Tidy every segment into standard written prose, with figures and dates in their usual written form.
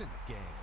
It's in the game.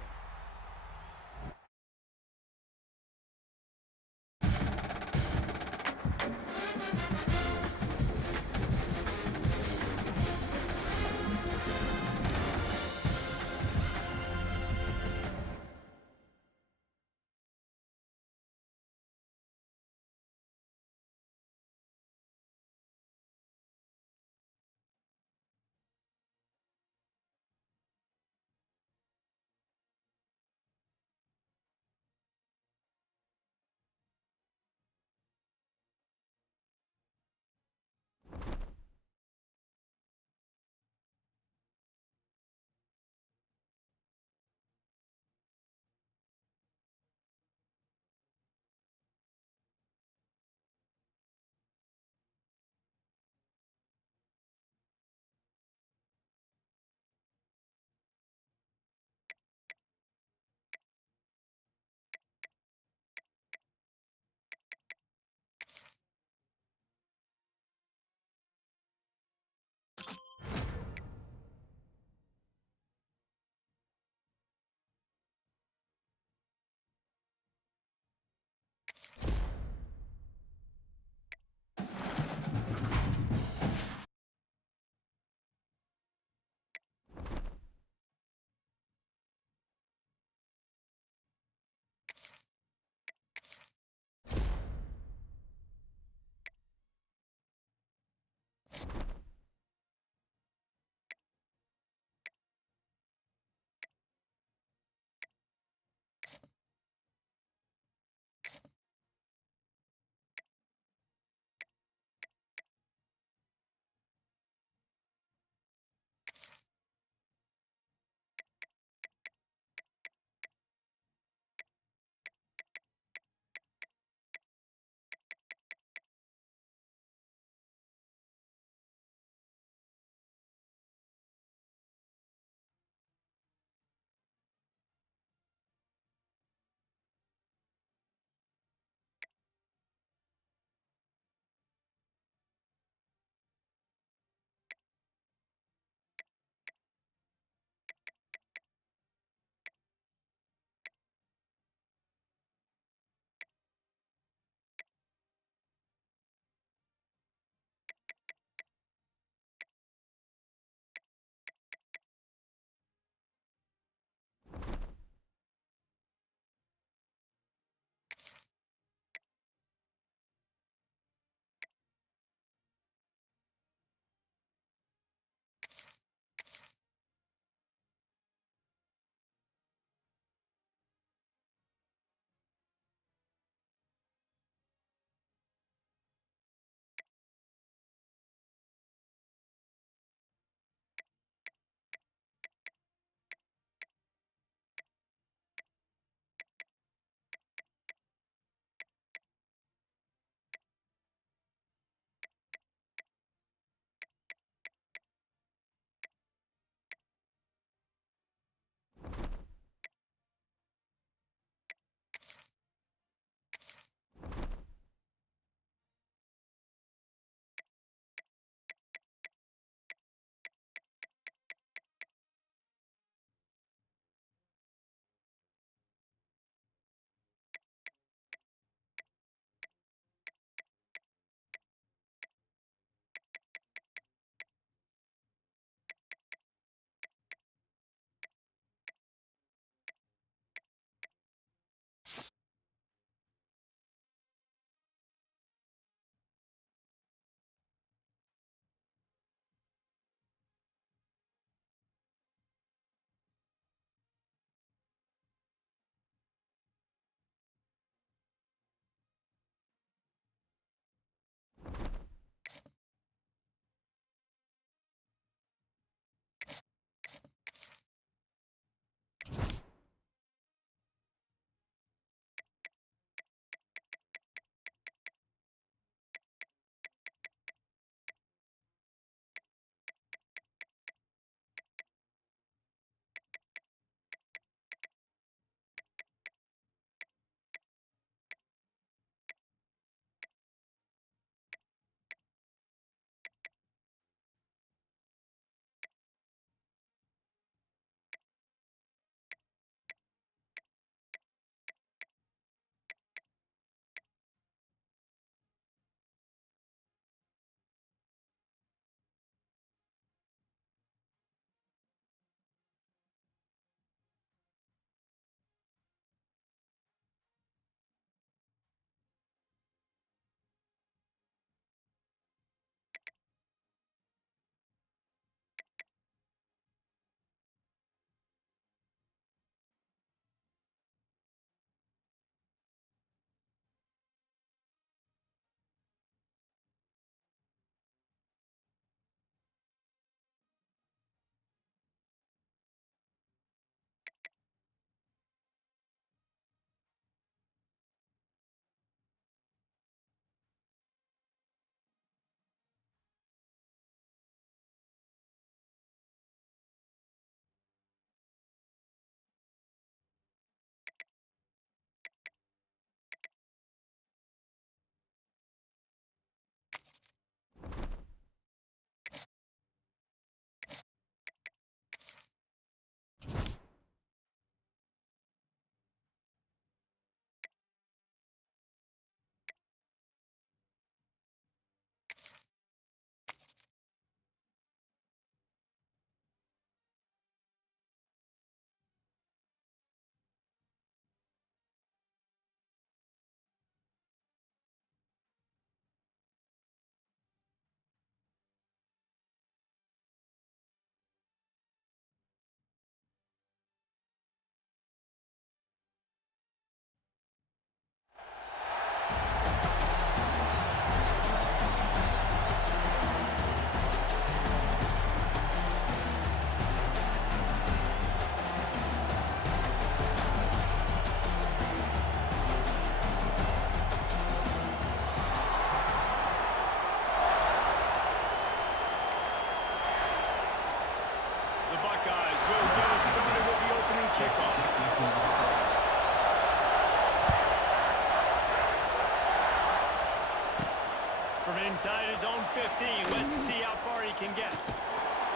inside his own 15. Let's see how far he can get.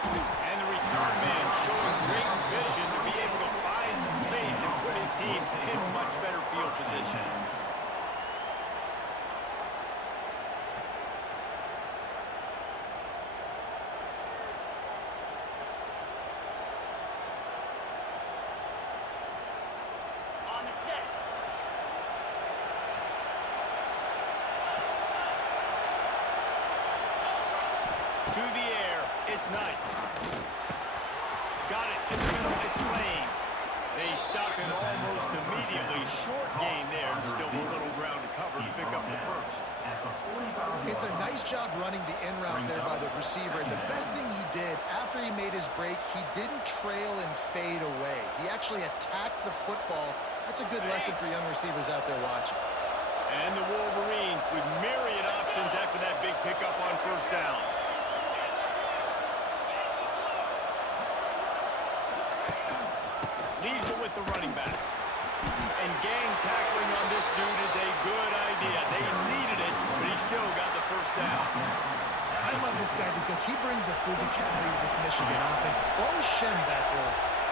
And the return man showing great vision to be able to find some space and put his team in much better field position. To the air, it's Knight. Got it in the middle, it's Lane. They stop him almost immediately. Short gain there, and still a little ground to cover to pick up the first. It's a nice job running the in route there by the receiver. And the best thing he did after he made his break, he didn't trail and fade away. He actually attacked the football. That's a good lesson for young receivers out there watching. And the Wolverines with myriad options after that big pickup on first down. Leaves it with the running back. And gang tackling on this dude is a good idea. They needed it, but he still got the first down. I love this guy because he brings a physicality to this Michigan offense. Bo Schembechler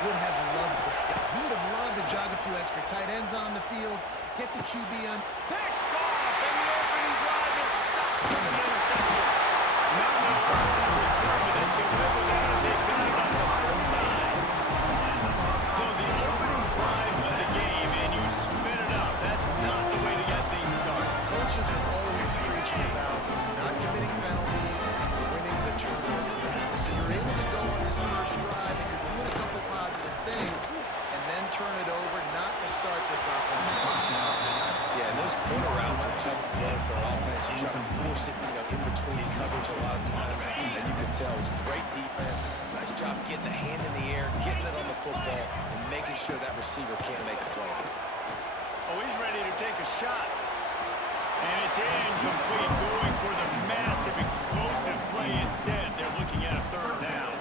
would have loved this guy. He would have loved to jog a few extra tight ends on the field, get the QB on. Picked off, and the opening drive is stopped from an interception. Now they're on the return, but they can live with that as they've got it on the 49. So the opening drive of the game, and you spin it up. That's not the way to get things started. Coaches are always preaching about not committing penalties and winning the turnover battle. So you're able to go on this first drive and you're doing a couple positive things and then turn it over, not to start this offense. Yeah, and those corner routes are tough to throw for an offense. You try to force it, in between coverage a lot of times, and you can tell it's great defense. Nice job getting a hand in the air, getting it on the football, and making sure that receiver can't make a play. Oh, he's ready to take a shot. And it's incomplete, going for the massive explosive play instead. They're looking at a third down.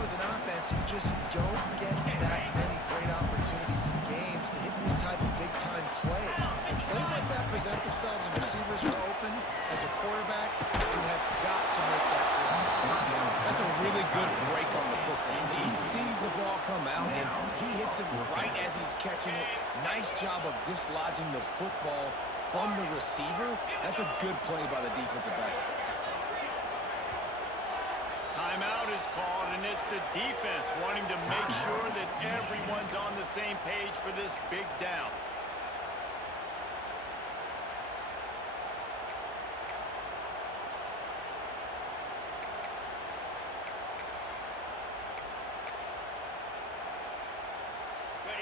As an offense, you just don't get that many great opportunities in games to hit these type of big-time plays. When plays like that present themselves and receivers are open, as a quarterback, you have got to make that throw. That's a really good break on the football. He sees the ball come out, and he hits it right as he's catching it. Nice job of dislodging the football from the receiver. That's a good play by the defensive back. Timeout is called, and it's the defense wanting to make sure that everyone's on the same page for this big down.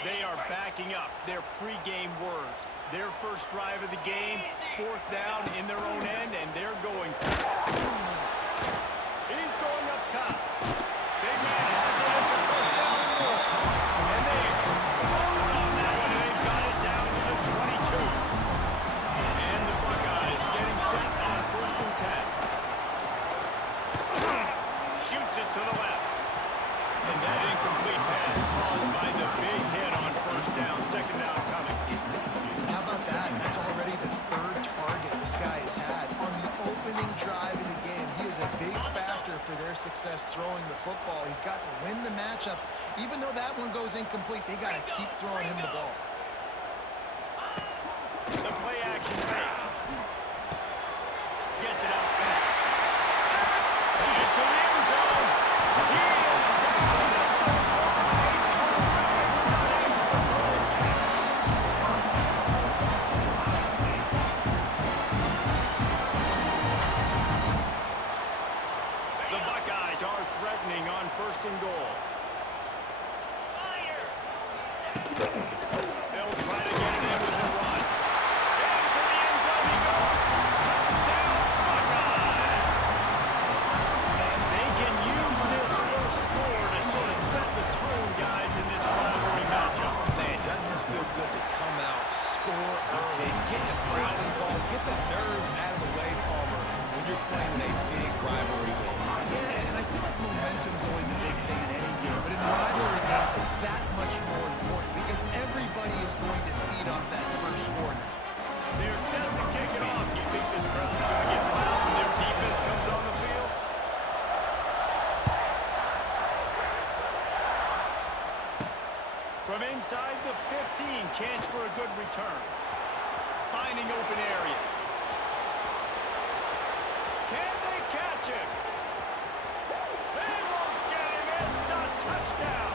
They are backing up their pregame words. Their first drive of the game, fourth down in their own end, and they're going for it. He's going up top. Big man has it. It's a first down and more. And they explode on that one, and they've got it down to the 22. And the Buckeyes getting set on first and 10. Shoots it to the left. And that incomplete pass caused by the big hit on first down. Second down coming. How about that? That's already the third target this guy has had on the opening drive of the game. He is a big factor for their success throwing the football. He's got to win the matchups. Even though that one goes incomplete, they got to keep throwing him the ball. The play action fake. Gets it out fast. And to the end zone. He is down. The Buckeyes are threatening on first and goal. They'll try to get it in with a run. Into the end zone he goes. Touchdown, Buckeyes! They can use this first score to sort of set the tone, guys, in this rivalry matchup. Man, doesn't this feel good to come out, score early, get the crowd involved, get the nerves out of the way, Palmer, when you're playing in a big rivalry game. Yeah, and I feel like momentum's always a big thing in any game, but in rivalry games, it's that much more important because everybody is going to feed off that first score now. They're set to kick it off. You think this crowd's going to get loud when their defense comes on the field? From inside the 15, chance for a good return. Finding open areas. Can they catch him? They won't get him. It's a touchdown.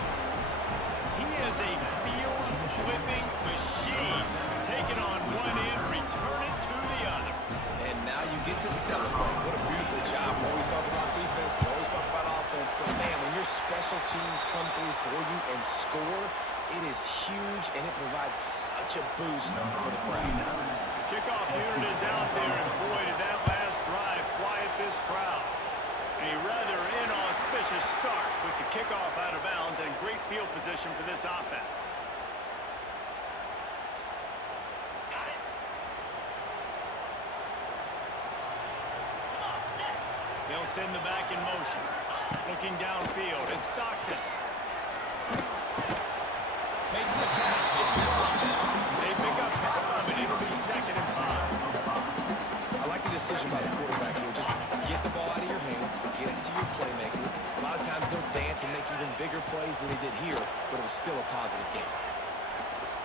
He is a field-flipping machine. Take it on one end, return it to the other. And now you get to celebrate. What a beautiful job. We always talk about defense, we always talk about offense, but man, when your special teams come through for you and score, it is huge, and it provides such a boost for the crowd. The kickoff unit is out there, and boy, did that last drive quiet this crowd. A rather inauspicious start with the kickoff out of bounds and great field position for this offense. They'll send the back in motion. Looking downfield, it's Stockton. Makes the catch. It's blocked. They pick up half of it. It'll be 2nd and 5. I like the decision by the quarterback here. Just get the ball out of your hands, get it to your playmaker. A lot of times they'll dance and make even bigger plays than they did here, but it was still a positive game.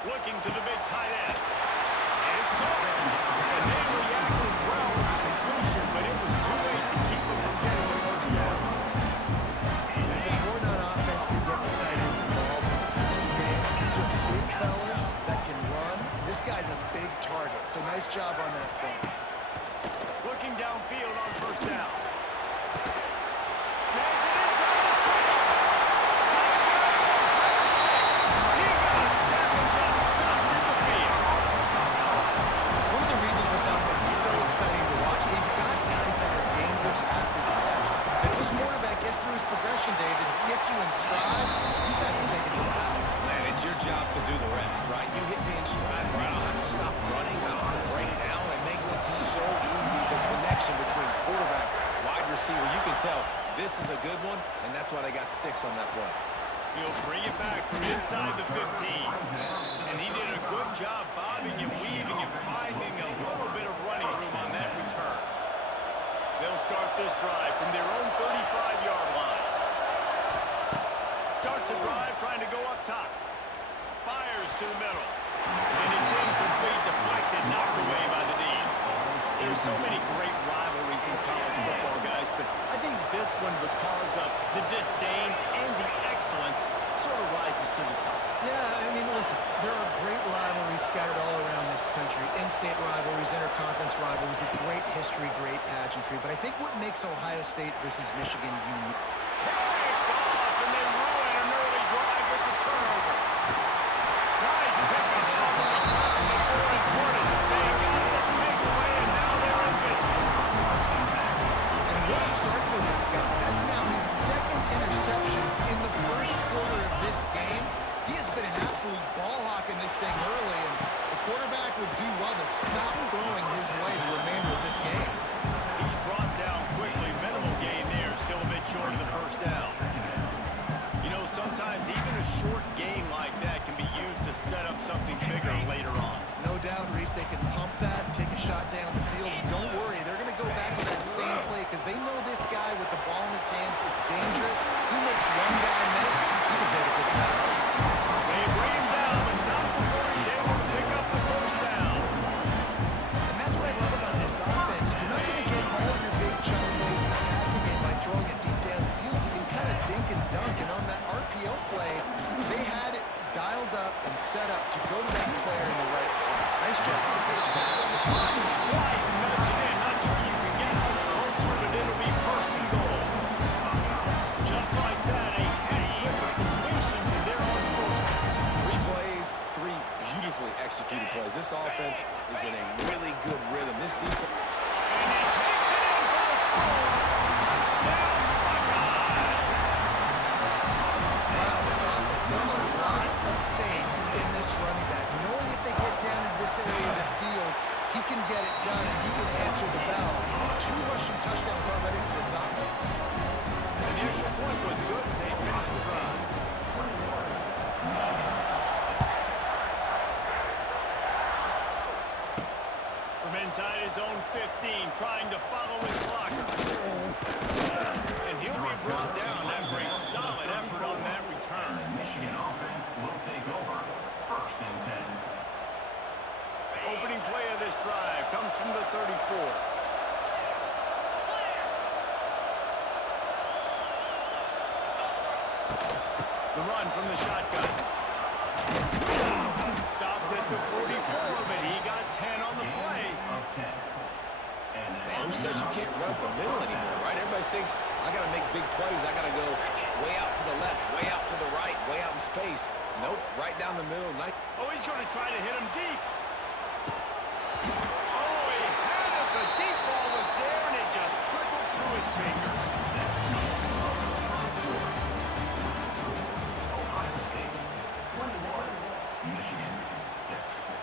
Looking to the big tight end. And it's gone. And they reacted well with the completion, but it was too late to keep them from getting the first down. It's important on offense to get the tight ends involved in the passing game. These are big fellas that can run. This guy's a big target, so nice job on that play. Looking downfield on first down. Snags it inside the 20. Touchdown, Ohio State. He got a step and just dusted the field. One of the reasons this offense is so exciting to watch, they've got guys that are dangerous after the catch. If this quarterback gets through his progression, David, he hits you in stride, these guys can take it to the house. Man, it's your job to do the rest, right? You hit me in stride where I don't have to stop running, I don't have to break down. It makes it so easy, the connection between quarterback, wide receiver. You can tell this is a good one, and that's why they got 6 on that play. He'll bring it back from inside the 15. And he did a good job bobbing and weaving and finding a little bit of running room on that return. They'll start this drive from their own 35-yard line. Starts a drive trying to go up top. Fires to the middle. And it's incomplete, deflected, knocked away by the knee. There's so many great rivalries in college football, guys, but I think this one, because of the disdain and the excellence, sort of rises to the top. Yeah, I mean, listen, there are great rivalries scattered all around this country. In-state rivalries, interconference rivalries, a great history, great pageantry. But I think what makes Ohio State versus Michigan unique. Picked off, and they ruin an early drive with the turnover. Nice pickup on the return, but more important, they got the takeaway, and now they're in business. And what a start for this guy. That's now his 2nd interception in the first quarter of this game. He has been an absolute ball hawk in this thing early, and the quarterback would do well to stop throwing his way the remainder of this game. He's brought down quickly. Minimal gain there. Still a bit short of the first down. The run from the shotgun. Stopped at the 44, but he got 10 on the play. Man, who says you can't run up the middle anymore, right? Everybody thinks, I got to make big plays. I got to go way out to the left, way out to the right, way out in space. Nope, right down the middle. Nice. Oh, he's going to try to hit him deep. Oh, he had it. The deep ball was there, and it just trickled through his fingers.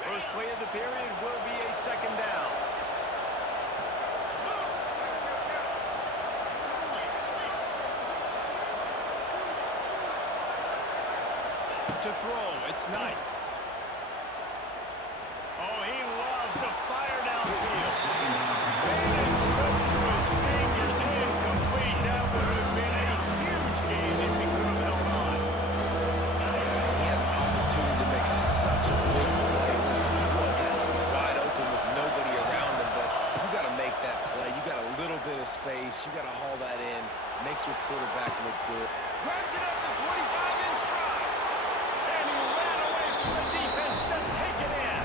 First play of the period will be a second down. To throw, it's Knight. Oh, he loves to fire downfield. And it slips through his fingers, incomplete. That would have been a huge gain if he could have held on. He had an opportunity to make such a big play. Listen, he wasn't wide open with nobody around him, but you got to make that play. You got a little bit of space. You got to haul that in, make your quarterback look good. Grabs it at the 25 in stride. And he ran away from the defense to take it in.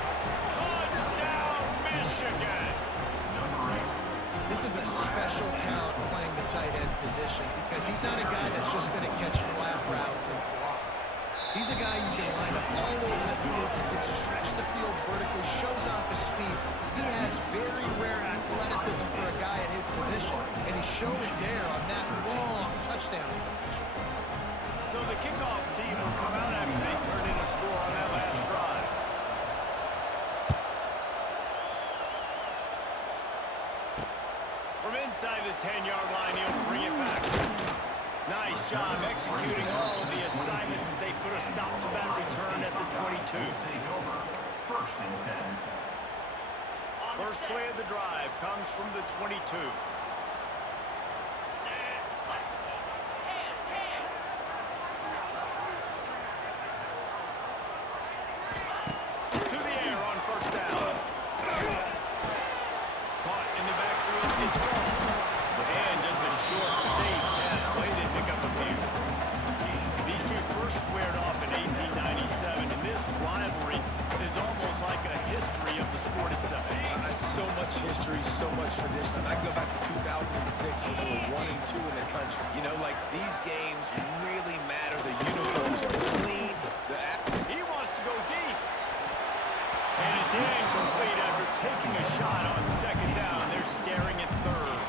Touchdown, Michigan. This is a special talent playing the tight end position because he's not a guy that's just going to catch flat routes and block. He's a guy you can line up all over the field. He can stretch the field vertically, shows off his speed. He has very rare athleticism for a guy at his position, and he showed it there on that long touchdown catch. So the kickoff team will come out after they turned in a score on that last drive. From inside the 10-yard line, he'll bring it back. Nice job executing all of the assignments as they put a stop to that return at the 22. First play of the drive comes from the 22. To the air on first down. Caught in the backfield, it's ball. And just a short, safe pass play, they pick up a few. These two first squared off in 1897, and this rivalry is almost like a history of the sport itself. So much history, so much tradition. And I go back to 2006 when they were 1 and 2 in the country. You know, like these games really matter. The uniforms are clean. He wants to go deep. And it's incomplete after taking a shot on second down. They're staring at third.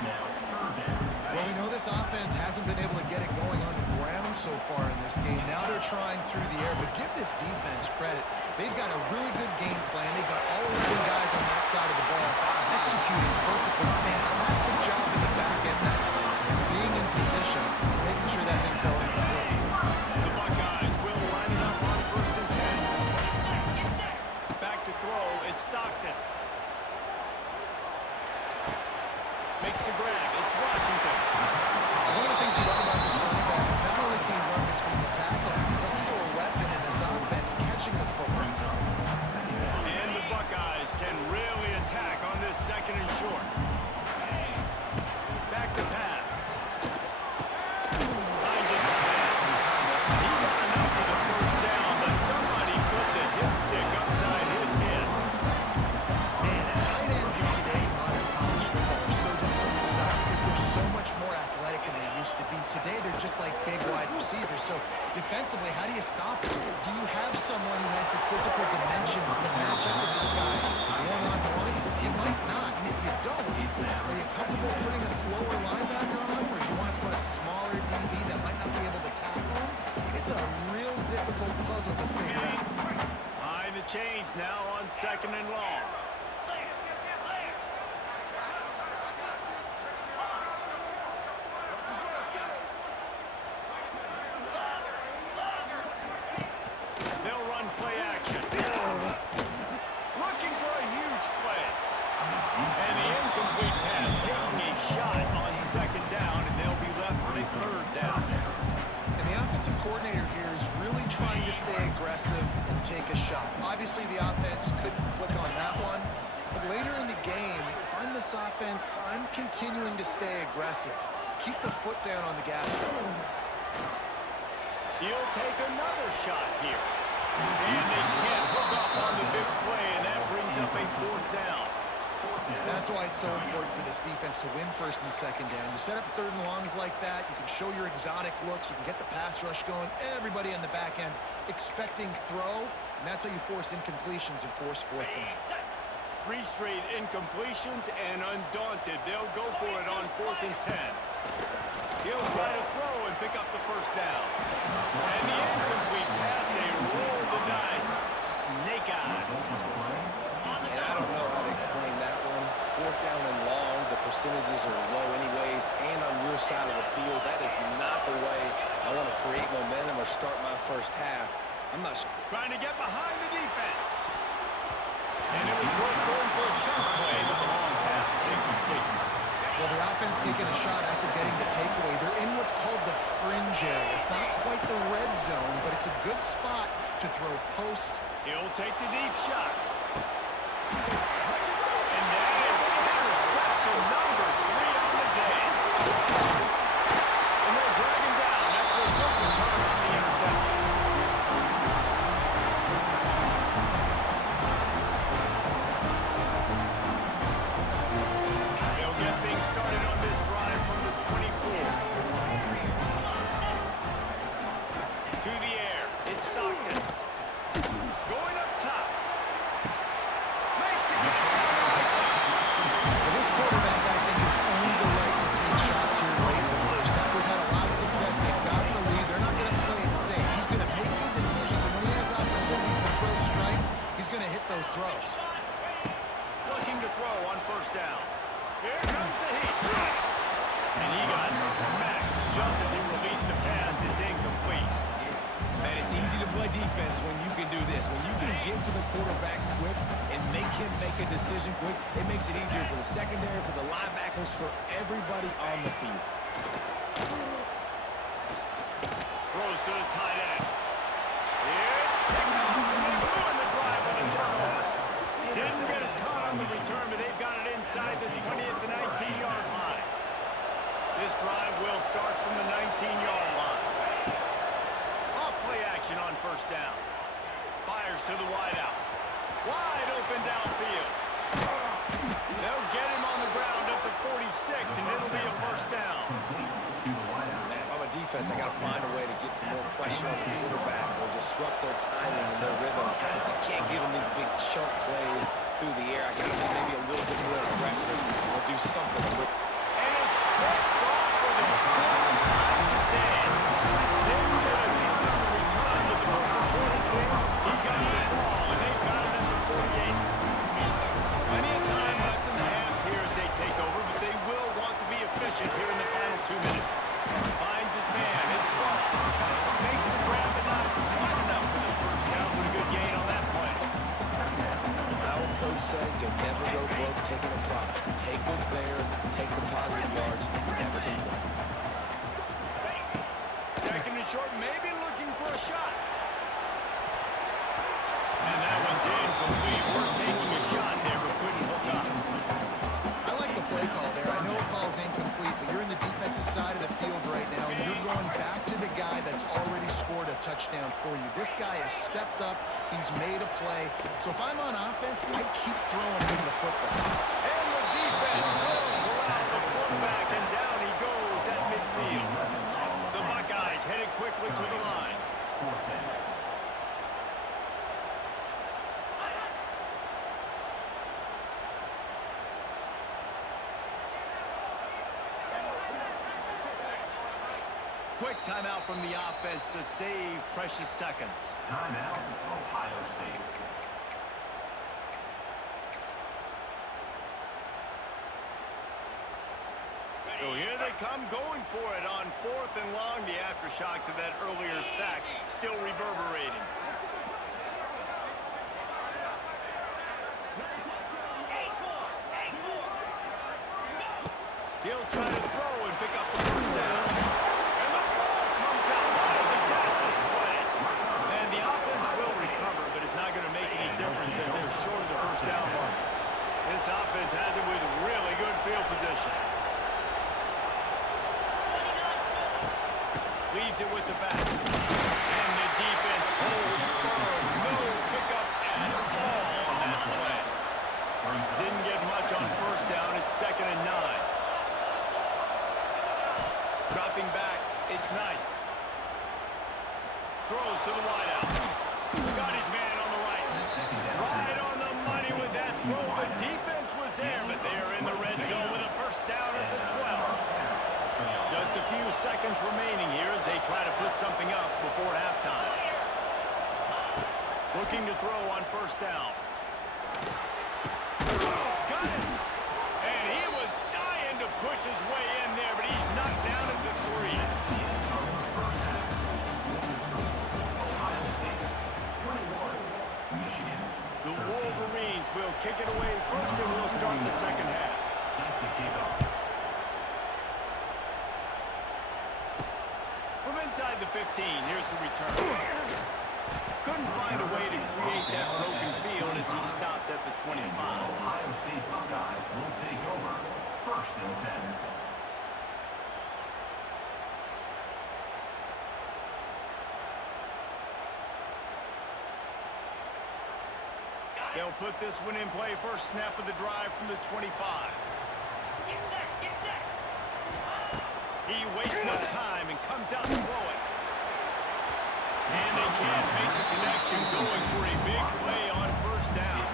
Well, we know this offense hasn't been able to get it going on the ground so far in this game. Now they're trying through the air, but give this defense credit. They've got a really good game plan. They've got all 11 guys on that side of the ball executing perfectly. Fantastic job in the back end that time, being in position, making sure that thing fell incomplete. The Buckeyes will line it up on first and 10. Back to throw, it's Stockton. Makes the grab, it's Washington. One of the things you love about this running back is not only can he run between the tackles, but he's also a weapon in this offense, catching the football. And the Buckeyes can really attack on this second and short. Back to pass. Line just cut in. He got enough for the first down, but somebody put the hit stick upside his head. Man, and tight ends in today's modern college football are so difficult to stop because they're so much more athletic than they used to be. Today, they're just like big wide receivers. So defensively, how do you stop it? Do you have someone who has the physical dimensions to match up with this guy one-on-one? You might not. And if you don't, are you comfortable putting a slower linebacker on him, or do you want to put a smaller DB that might not be able to tackle him? It's a real difficult puzzle to figure out. Behind the chains now on second and long. They'll run play action. Looking for a huge play. And the incomplete pass taking a shot on second down, and they'll be left with a third down. And the offensive coordinator here is really trying to stay aggressive and take a shot. Obviously, the offense couldn't click on that one. But later in the game, if I'm this offense, I'm continuing to stay aggressive. Keep the foot down on the gas pedal. He'll take another shot here. And they can't hook up on the big play, and that brings up a fourth down. That's why it's so important for this defense to win first and second down. You set up third and longs like that, you can show your exotic looks, you can get the pass rush going, everybody on the back end expecting throw, and that's how you force incompletions and force fourth down. 3 straight incompletions, and undaunted, they'll go for it on 4th and 10. He'll try to throw and pick up the first down. And the incomplete pass, they roll the dice. Snake eyes. And I don't know how to explain that one. 4th down and long, the percentages are low anyways, and on your side of the field, that is not the way I want to create momentum or start my first half. I'm not trying to get behind the defense. And it was worth going for a chunk play, but the long pass is incomplete. Well, the offense taking a shot after getting the takeaway. They're in what's called the fringe area. It's not quite the red zone, but it's a good spot to throw posts. He'll take the deep shot. And that is interception number 3 on the day. And they'll drag him down after a good return on the interception. They'll get things started on this drive from the 24. To the air. It's Stockton. Going up top. Makes the catch on the right side. Well, this quarterback, I think, has earned the right to take shots here late in the first half. They've had a lot of success. They've got the lead. They're not going to play it safe. He's going to make good decisions, and when he has opportunities to throw strikes, he's going to hit those throws. Looking to throw on first down. Here comes the heat. And he got smacked just as he released the pass. It's incomplete. Man, it's easy to play defense when you can do this. When you can get to the quarterback quick and make him make a decision quick, it makes it easier for the secondary, for the linebackers, for everybody on the field. Throws to the tight end. It's picked off. And they ruin the drive with a turnover. Didn't get a ton on the return, but they've got it inside the 20th to 19-yard line. This drive will start from the 19-yard line. Off-play action on first down. Fires to the wideout. Wide open downfield. They'll get him on the ground at the 46, and it'll be a first down. Man, if I'm a defense, I got to find a way to get some more pressure on the quarterback or disrupt their timing and their rhythm. I can't give them these big chunk plays through the air. I got to be maybe a little bit more aggressive or do something. And it's picked off for the fourth time today. Didn't get a ton on the return, but the most important thing, he got the ball, and they've got it at the 48. Plenty of time left in the half here as they take over, but they will want to be efficient here in the final 2 minutes. Finds his man. It's ball. Makes the grab, but not quite enough for the first down. But a good gain on that play. My old coach said you'll never go broke taking a profit. Take what's there, take the positive yards, and never complain. Second and short, maybe looking for a shot. And that one's incomplete. We're taking a shot there, but couldn't hook up. I like the play call there. I know it falls incomplete, but you're in the defensive side of the field right now, and you're going back to the guy that's already scored a touchdown for you. This guy has stepped up. He's made a play. So if I'm on offense, I keep throwing him the football. And the defense will corral the quarterback, and down he goes at midfield. The Buckeyes headed quickly to the line. Quick timeout from the offense to save precious seconds. Timeout, Ohio State. So here they come going for it on 4th and long. The aftershocks of that earlier sack still reverberating. He'll try to throw and pick up the first down. And the ball comes out. What a disastrous play. And the offense will recover, but it's not going to make any difference as they're short of the first down mark. This offense has it with really good field position. leaves it with the back. And the defense holds firm. No pickup at all on that play. Didn't get much on first down. It's 2nd and 9. Dropping back, it's Knight. Throws to the wideout. Got his man on the right. Right on the money with that throw. The defense was there, but they are in the red zone with a first down at the 12. Just a few seconds remaining here as they try to put something up before halftime. Looking to throw on first down. Got it! And he was dying to push his way in there, but he's knocked down at the 3. The Wolverines will kick it away first, and we'll start the second half. From inside the 15, here's the return. Couldn't find a way to create that broken field as he stopped at the 25. Ohio State Buckeyes will take over 1st and 10. They'll put this one in play. First snap of the drive from the 25. Get set, get set. He wastes no time and comes out to throw it. And they can't make the connection, going for a big play on first down.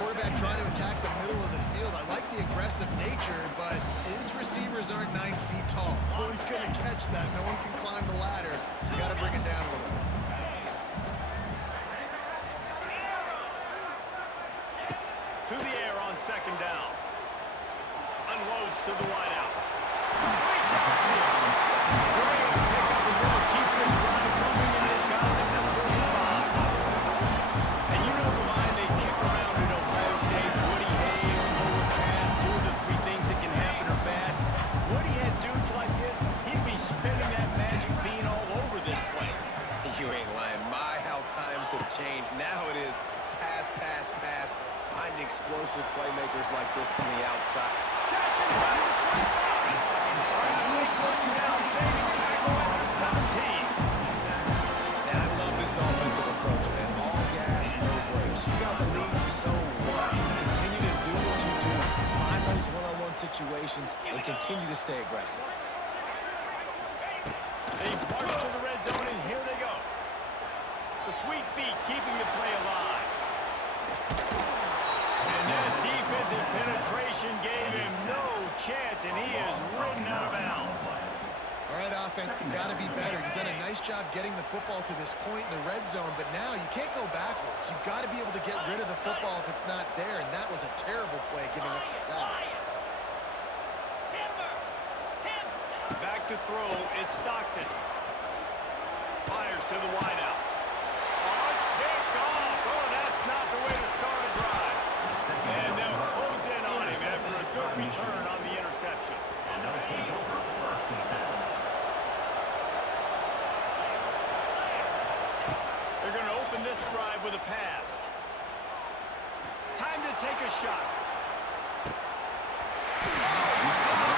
Quarterback trying to attack the middle of the field. I like the aggressive nature, but his receivers aren't 9 feet tall. No one's going to catch that. No one can climb the ladder. You got to bring it down a little bit. To the air on 2nd down. Unloads to the wideout. Complete downfield. Great pickup as they'll keep this drive moving, and they've got it at the 35. And you know the line they kick around at Ohio State. Woody Hayes, forward pass, 2 of the 3 things that can happen are bad. Woody had dudes like this, he'd be spinning that magic bean all over this place. You ain't lying. My, how times have changed. Now it is pass, pass, pass. Find explosive playmakers like this on the outside. Catch inside the 25. Perhaps a touchdown, saving tackle at the 17. And I love this offensive approach, man. All gas, no brakes. You got the lead, so what? Continue to do what you do. Find those one-on-one situations and continue to stay aggressive. They march to the red zone, and here they go. The sweet feet keeping the play alive. And that defensive penetration gave him no chance, and he is ridden out of bounds. All right, offense has got to be better. You've done a nice job getting the football to this point in the red zone, but now you can't go backwards. You've got to be able to get rid of the football if it's not there, and that was a terrible play giving up the sack. Back to throw, it's Stockton. Fires to the wideout. Oh, it's picked off. Oh, that's not the way to start a drive. And they'll close in on him after a good return on the interception. And they'll take over 1st and 10. They're going to open this drive with a pass. Time to take a shot.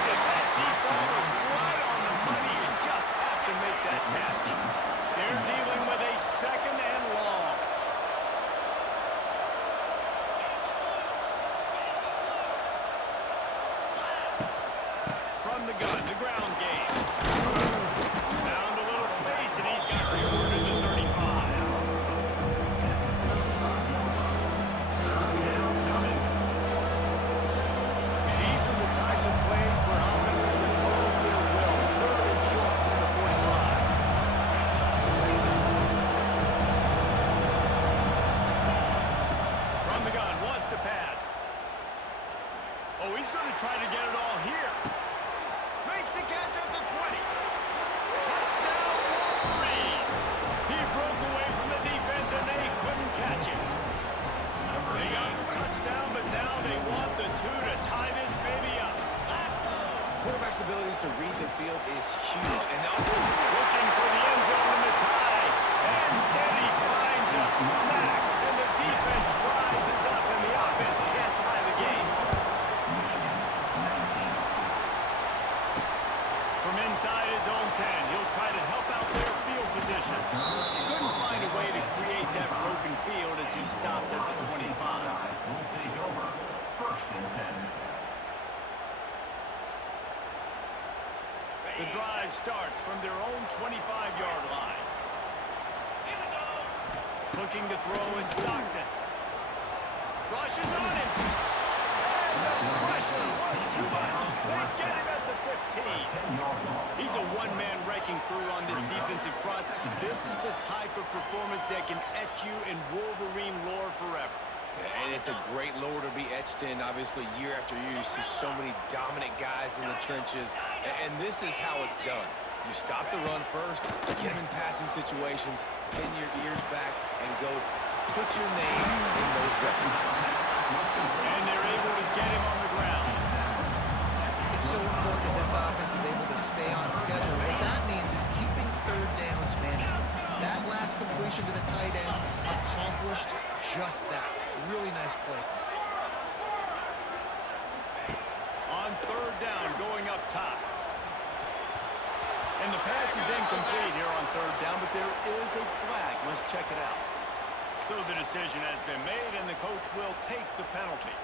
That deep ball was right on the money. You just have to make that catch. They're dealing with a 2nd and long. From the gun, the ground game. Found a little space, and he's got reward in the 35. These are the types of plays where offenses impose their will. 3rd and short from the 45. From the gun, wants to pass. Oh, he's going to try to get it all here. Makes the catch at the 20. Touchdown, Wolverines. He broke away from the defense, and they couldn't catch him. They got the touchdown, but now they want the 2 to tie this baby up. Quarterback's abilities to read the field is huge. And now Looking for the end zone in the tie. And instead he finds a sack. And the defense rises up, and the offense can't tie the game. From inside his own 10, he'll try to help out their field position. Couldn't find a way to create that broken field as he stopped at the 25. Guys will take over. First and 10. The drive starts from their own 25-yard line. Here we go. Looking to throw in Stockton. Rushes on him. And the pressure was too much. They get him at the 15. He's a one-man wrecking crew on this defensive front. This is the type of performance that can etch you in Wolverine lore forever. And it's a great lore to be etched in. Obviously, year after year, you see so many dominant guys in the trenches. And this is how it's done. You stop the run first, get them in passing situations, pin your ears back, and go put your name in those record books. And they're able to get him on the ground. It's so important that this offense is able to stay on schedule. What that means is keeping third downs management. That last completion to the tight end accomplished just that. Really nice play. On third down, going up top. And the pass is incomplete here on third down, but there is a flag. Let's check it out. So the decision has been made, and the coach will take the penalty.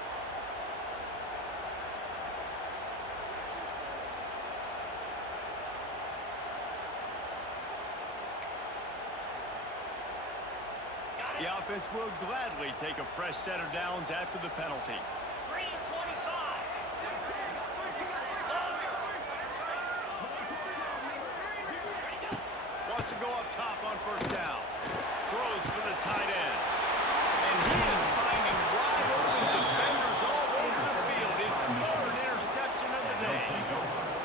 The offense will gladly take a fresh set of downs after the penalty. 3 and 25. Wants to go up top on first down. Throws for the tight end. And he is finding wide open defenders all over the field. His third interception of the day.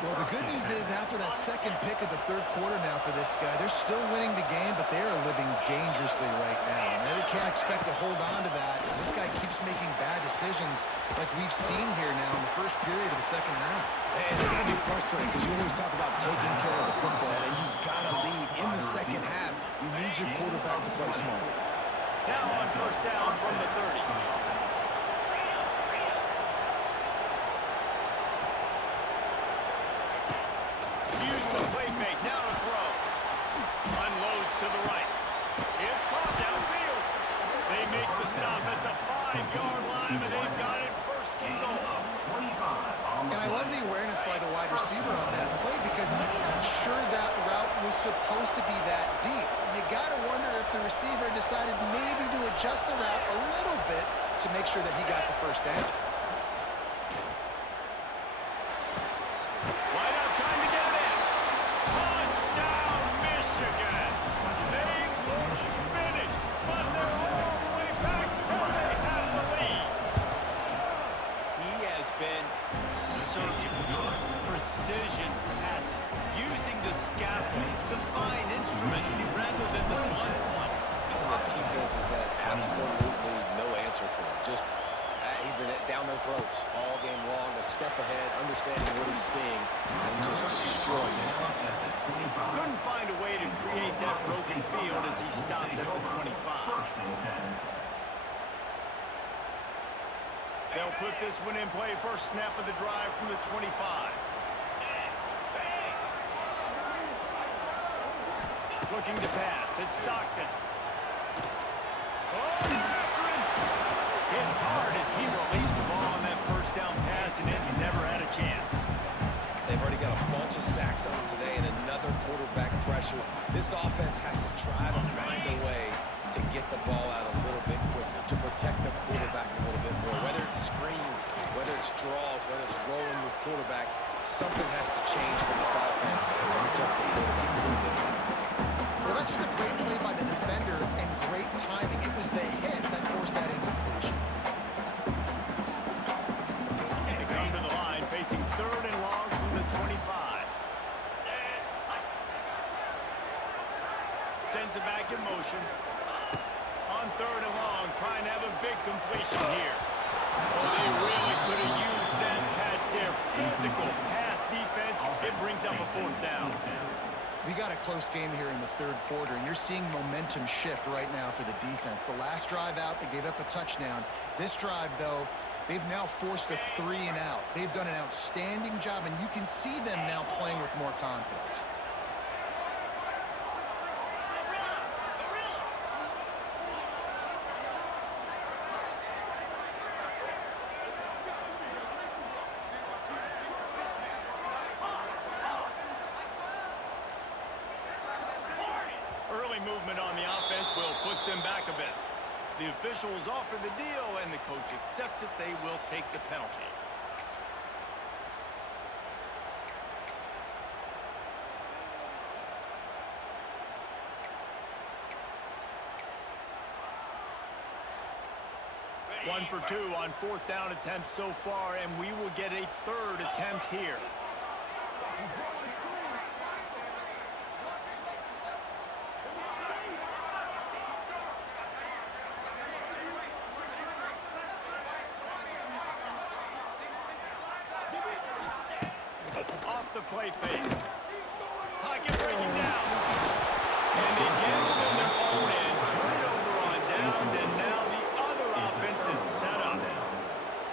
Well, the good news is after that second pick of the third quarter now for this guy, they're still winning the game, but they are living dangerously right now. And they can't expect to hold on to that. This guy keeps making bad decisions like we've seen here now in the first period of the second half. And it's going to be frustrating because you always talk about taking care of the football, and you've got to lead in the second half. You need your quarterback to play small. Now on first down from the 30. Use the play fake. Now to throw. Unloads to the right. It's caught downfield. They make the stop at the 5-yard line, and they've got it first and goal. And I love the awareness by the wide receiver on that play because I'm not sure that route was supposed to be that deep. You got to wonder if the receiver decided maybe to adjust the route a little bit to make sure that he got the first down. Wide out, trying to get it in. Touchdown, Michigan. They look finished, but they're all the way back, and they have the lead. He has been surgical, precision passes, using the scalpel, the fine instrument, rather than the blunt one. And the defense has had absolutely no answer for him. Just, he's been down their throats all game long, a step ahead, understanding what he's seeing, and just destroying his defense. Couldn't find a way to create that broken field as he stopped at the 25. They'll put this one in play. First snap of the drive from the 25. Looking to pass. It's Stockton. Oh, they're after him. Hit hard as he released the ball on that first down pass, and it never had a chance. They've already got a bunch of sacks on them today and another quarterback pressure. This offense has to try to find a way to get the ball out a little bit quicker, to protect the quarterback a little bit more. Whether it's screens, whether it's draws, whether it's rolling the quarterback, something has to change for this offense to protect the quarterback a little bit better. Well, that's just a great play by the defender and great timing. It was the hit that forced that incompletion. They come to the line facing third and long from the 25. Sends it back in motion. On third and long, trying to have a big completion here. Oh, they really could have used that catch there. Physical pass defense. It brings up a fourth down. We got a close game here in the third quarter, and you're seeing momentum shift right now for the defense. The last drive out, they gave up a touchdown. This drive, though, They've now forced a 3-and-out. They've done an outstanding job, and you can see them now playing with more confidence. Early movement on the offense will push them back a bit. The officials offer the deal, and the coach accepts it. They will take the penalty. One for 2 on 4th down attempts so far, and we will get a 3rd attempt here. Off the play fake. Pocket breaking down. And they get it in their own end. Turn it over on downs, and now the other offense is set up.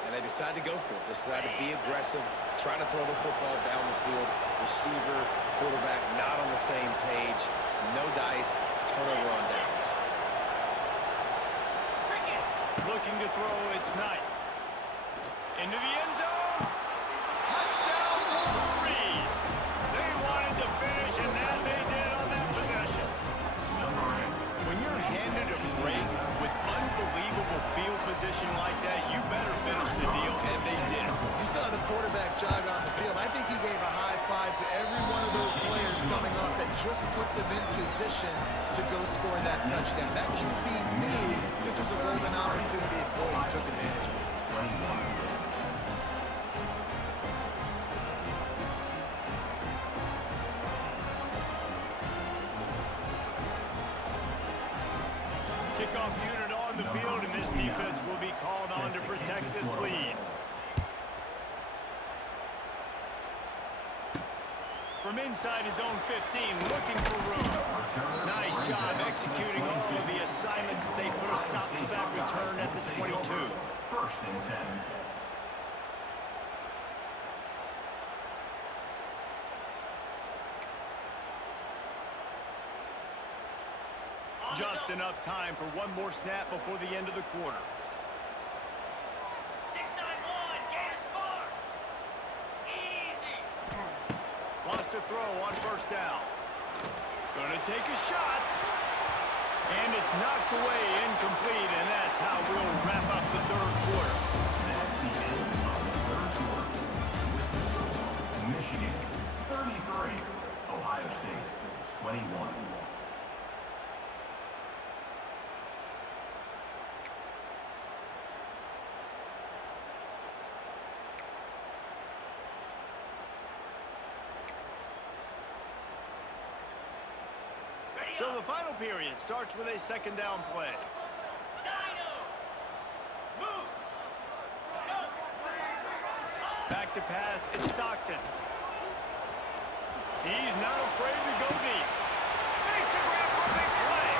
And they decide to go for it. They decide to be aggressive, try to throw the football down the field. Receiver, quarterback, not on the same page. No dice, turnover on downs. Looking to throw, it's Knight. Into the end zone. Touchdown, Wolverines. They wanted to finish, and that they did on that possession. When you're handed a break with unbelievable field position like that, you better finish the deal, and they did. You saw the quarterback jog on the field. I think he gave a high five to every one of those players coming off that just put them in position to go score that touchdown. That QB knew this was a golden opportunity, and boy, he took advantage of it. Kickoff unit on the field, and this defense will be called on to protect this lead. From inside his own 15, looking for room. Nice job executing all of the assignments as they put a stop to that return at the 22. 1st and 10. Just enough time for one more snap before the end of the quarter. 6-9-1, gain a score. Easy. Lost a throw on 1st down. Gonna take a shot. And it's knocked away, incomplete, and that's how we'll wrap up the 3rd quarter. That's the end of the 3rd quarter. Michigan 33, Ohio State 21. So the final period starts with a 2nd down play. Dino. Moves. Go. Back to pass, it's Stockton. He's not afraid to go deep. Makes a great big play.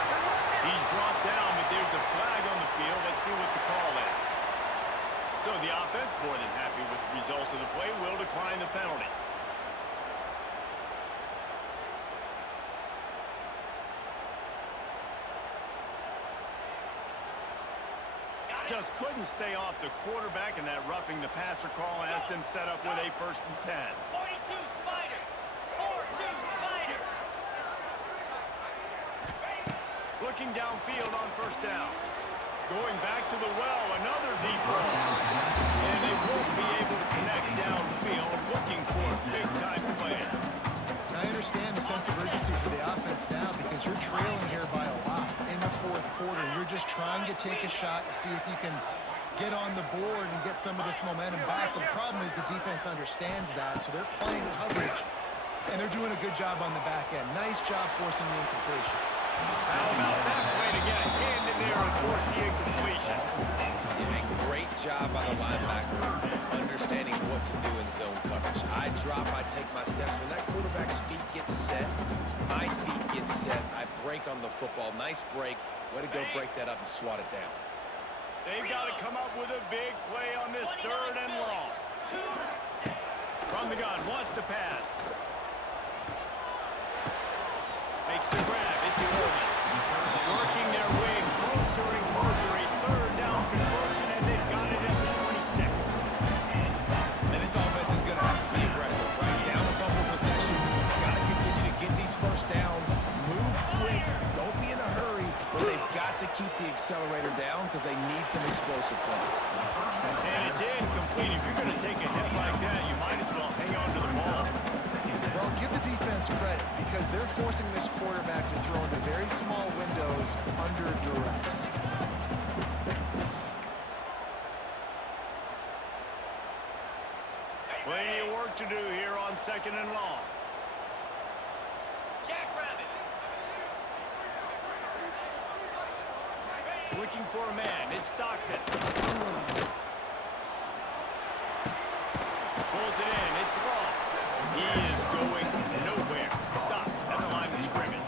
He's brought down, but there's a flag on the field. Let's see what the call is. So the offense, more than happy with the result of the play, will decline the penalty. Just couldn't stay off the quarterback, and that roughing the passer call has them set up with a 1st and 10. 42 Spider. 4-2 Spider. Looking downfield on 1st down. Going back to the well, another deep ball. And they won't be able to connect downfield, looking for a big-time play. I understand the sense of urgency for the offense now because you're trailing here by a lot in the 4th quarter. You're just trying to take a shot to see if you can get on the board and get some of this momentum back. But the problem is the defense understands that, so they're playing coverage, and they're doing a good job on the back end. Nice job forcing the incompletion. How about that play to get a hand in there and force the incompletion? Yeah, great job by the linebacker understanding what to do in zone coverage. I drop, I take my steps. When that quarterback's feet get set, my feet get set, I break on the football. Nice break. Way to go break that up and swat it down. They've got to come up with a big play on this 3rd and long. From the gun, wants to pass. Makes the grab. It's Coleman. Working their way closer and closer. A 3rd down conversion, and they've got it at the 26. And this offense is going to have to be aggressive, right? Down a couple possessions. Got to continue to get these first downs. Move quick. Don't be in a hurry. But they've got to keep the accelerator down because they need some explosive plays. And it's incomplete. If you're going to take a hit like that, you might as well hang on to the ball. Well, give the defense credit because they're forcing this quarterback to throw into very small windows under duress. Plenty of work to do here on 2nd and long. Jackrabbit. Looking for a man. It's Stockton. Pulls it in. It's long. He is going nowhere. Stop at the line of scrimmage.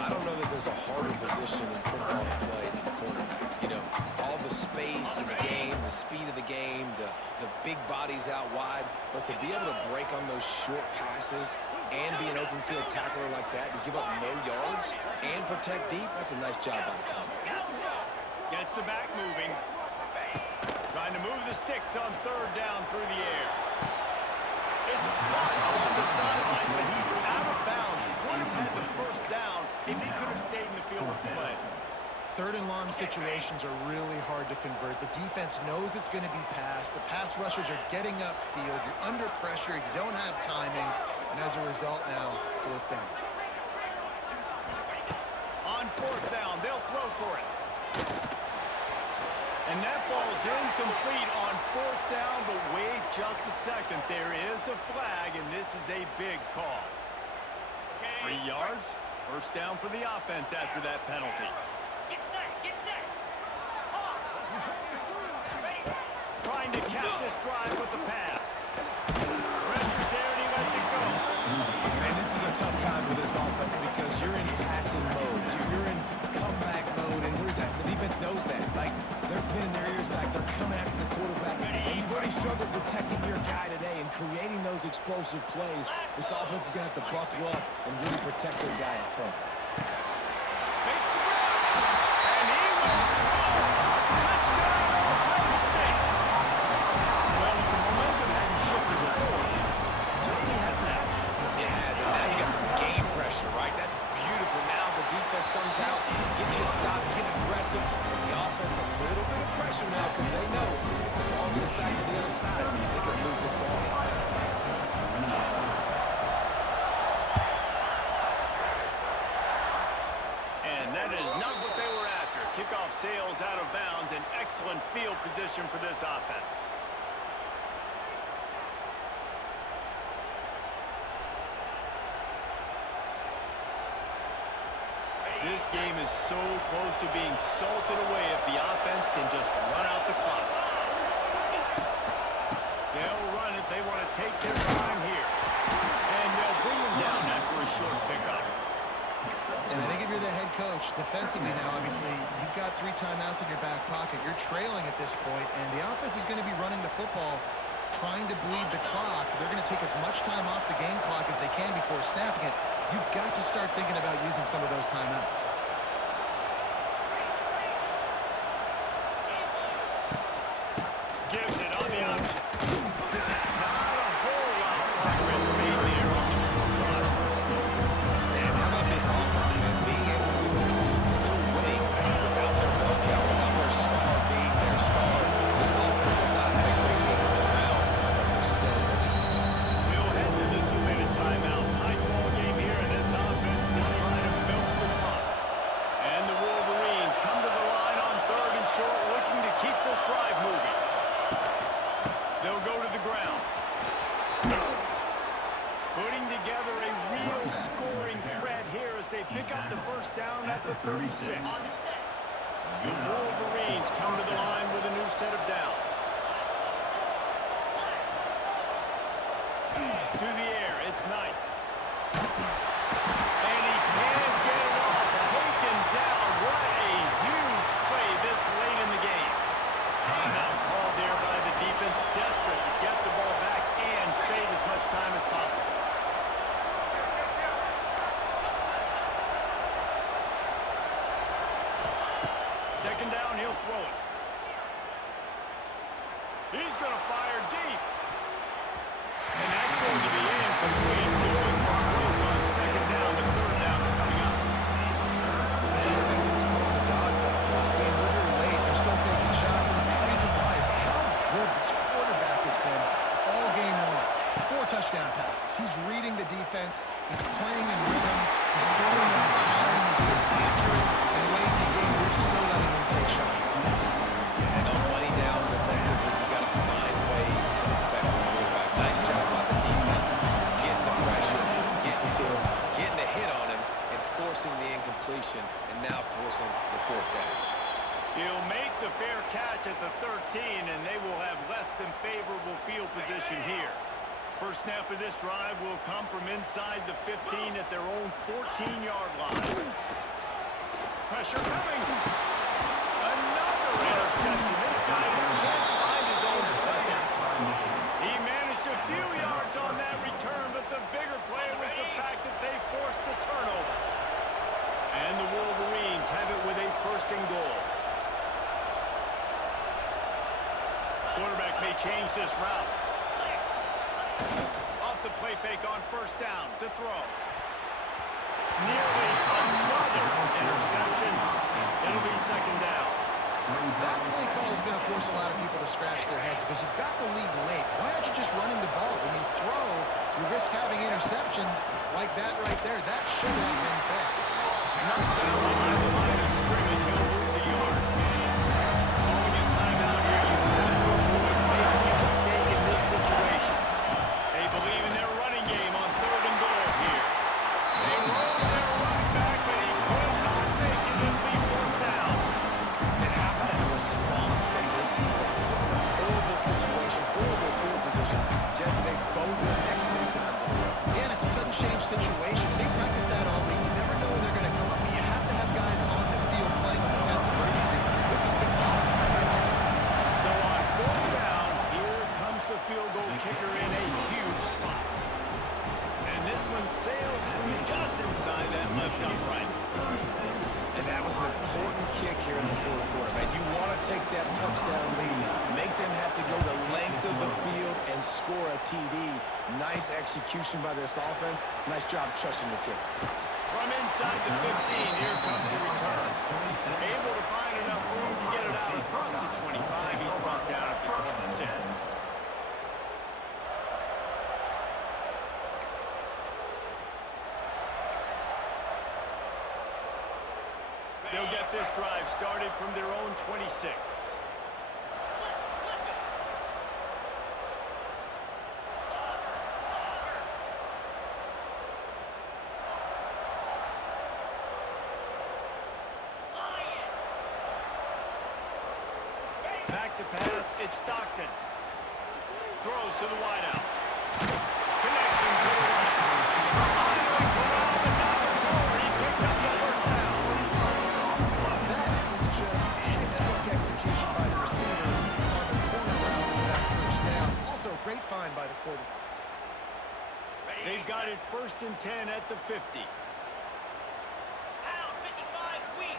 I don't know that there's a harder position in football to play than quarterback. You know, all the space in the game, the speed of the game, the big bodies out wide. But to be able to break on those short passes and be an open field tackler like that and give up no yards and protect deep, that's a nice job by the corner. Gets the back moving. Trying to move the sticks on 3rd down through the air. It's caught along the sideline, but he's out of bounds. Would have had the 1st down if he could have stayed in the field of play. 3rd and long situations are really hard to convert. The defense knows it's going to be passed. The pass rushers are getting upfield. You're under pressure. You don't have timing. And as a result now, 4th down. On 4th down, they'll throw for it. And that ball's incomplete on 4th down, but wait just a second. There is a flag, and this is a big call. 3 yards, 1st down for the offense after that penalty. Get set. Get set. Hawk. Ready. Trying to cap this drive with the pass. Pressure's there, and he lets it go. And this is a tough time for this offense because you're in passing mode. You're in comeback mode, and the defense knows that. Like, they're pinning their ears back. They're coming after the quarterback. And you've already struggled protecting your guy today and creating those explosive plays. This offense is going to have to buckle up and really protect their guy in front. Makes the grab, and he will score. Touchdown, Ohio State. Well, if the momentum hadn't shifted before, it certainly has now. It has, and now you got some game pressure, right? That's beautiful. Now the defense comes out, get you a stop, get aggressive, and the offense a little bit of pressure now because they know if the ball goes back to the other side, they could lose this ball game. And that is not what they were after. Kickoff sails out of bounds, an excellent field position for this offense. This game is so close to being salted away if the offense can just run out the clock. They'll run it. They want to take their time here. And they'll bring them down after a short pickup. And I think if you're the head coach, defensively now, obviously, you've got 3 timeouts in your back pocket. You're trailing at this point, and the offense is going to be running the football, trying to bleed the clock. They're going to take as much time off the game clock as they can before snapping it. You've got to start thinking about using some of those timeouts. Gives it on the option. Not a whole lot of progress made there on the short run. Man, how about this offense, man? Being able to succeed, still winning without their bell cow, without their star being their star. This offense has not had a great game on the ground, but they're still winning. We'll head to the 2-minute timeout. Tight ball game here, and this offense will try to milk the clock. And the Wolverines come to the line on 3rd and short, looking to keep this drive moving. They'll go to the ground. Putting together a real scoring threat here as they pick up the 1st down at the 36. The Wolverines come to the line with a new set of downs. To the air, it's Knight. And he can't get it off. Taken down. What a huge play this late in the down, he'll throw it. He's going to fire deep. And that's going to be incomplete. Going for broke on second down, but third down's coming up. This offense isn't calling the dogs out for this game. We're here late. They're still taking shots. And the big reason why is how good this quarterback has been all game long. 4 touchdown passes. He's reading the defense. He's playing in rhythm. He's throwing on time. He's been accurate. And late in the game, we're still letting him take shots. Yeah, and on money down defensively, you got to find ways to affect the quarterback. Nice job by the defense, getting the pressure, getting to him, getting a hit on him, and forcing the incompletion, and now forcing the fourth down. He'll make the fair catch at the 13, and they will have less than favorable field position here. First snap of this drive will come from inside the 15 at their own 14-yard line. Pressure coming. Another interception. This guy just can't find his own players. He managed a few yards on that return, but the bigger play was the fact that they forced the turnover. And the Wolverines have it with a first and goal. Quarterback may change this route. Off the play fake on first down to throw. Nearly another interception. It'll be second down. That play call is going to force a lot of people to scratch their heads because you've got the lead late. Why aren't you just running the ball? When you throw, you risk having interceptions like that right there. That should have been picked. Knocked down behind the line of scrimmage. He'll lose a yard. Calling a timeout here. You have to avoid making a mistake in this situation. They believe in their running game on third and goal here. They roll their running back, but he could not make it. It'll be fourth down. And how about the response from this defense? Put in a horrible situation, horrible field position. Jesse, they folded the next 3 times in a row. Yeah, and it's a sudden change situation. They practice that all week. You never know when they're going to come up, but you have to have guys on the field playing with a sense of urgency. This has been awesome defensively. So on fourth down, here comes the field goal kicker in a huge spot. And this one sails through just inside that left upright. And that was an important kick here in the fourth quarter, man. You want to take that touchdown lead, make them have to go the length of the field and score a TD. Nice execution by this offense. Nice job trusting the kicker. From inside the 15, here comes the return. Able to find enough room to get it out across the 25. He's brought down at the 26. They'll get this drive started from their own 26. Back to pass, it's Stockton. Throws to the wideout. Connection to the right. Finally corralled, but not before. He picked up the first down. That is just textbook execution by the receiver on the corner route for that first down. Also, great find by the quarterback. They've got it first and 10 at the 50. Out, 55, weak.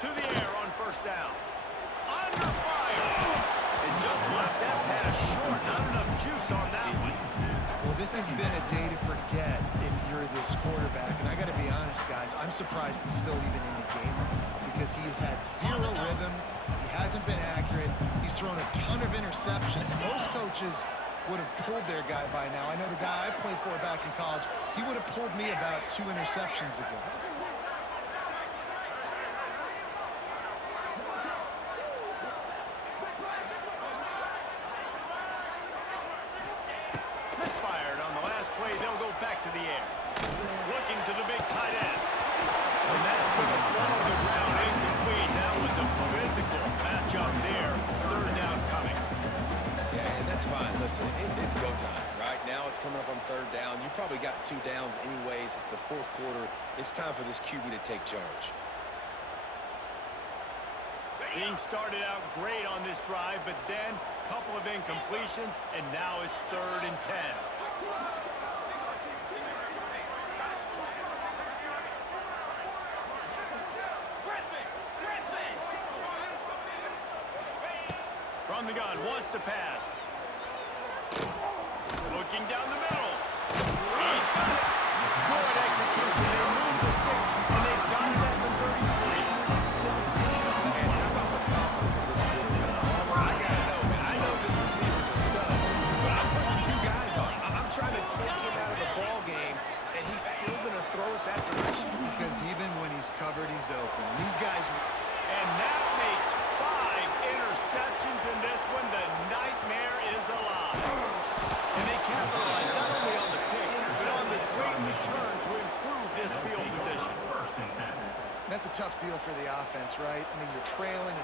To the air on first down. Under fire. It just left that pass short. Not enough juice on that one. Well, this has been a day to forget if you're this quarterback. And I got to be honest, guys, I'm surprised he's still even in the game right now because he has had zero rhythm. He hasn't been accurate. He's thrown a ton of interceptions. Most coaches would have pulled their guy by now. I know the guy I played for back in college, he would have pulled me about 2 interceptions ago. Misfired on the last play. They'll go back to the air. Looking to the big tight end. And that's going to fall to the ground incomplete. That was a physical matchup there. Third down coming. Yeah, and that's fine. Listen, it's go time. Right now it's coming up on third down. You probably got 2 downs anyways. It's the fourth quarter. It's time for this QB to take charge. Being started out great on this drive, but then a couple of incompletions, and now it's third and 10. Griffin, from the gun, wants to pass. Looking down the middle. He's got it. Good execution. They move the sticks, and they've got it at the 33. And how about the confidence of this quarterback? I gotta know, man. I know this receiver's a stud, but I'm putting two guys on. I'm trying to take him out of the ball game, and he's still gonna throw it that direction. Because even when he's covered, he's open. And these guys... And that makes 5 interceptions in this one. The nightmare is alive. And they capitalize not only on the pick, but on the great return to improve this field position. First and 10. That's a tough deal for the offense, right? I mean, you're trailing.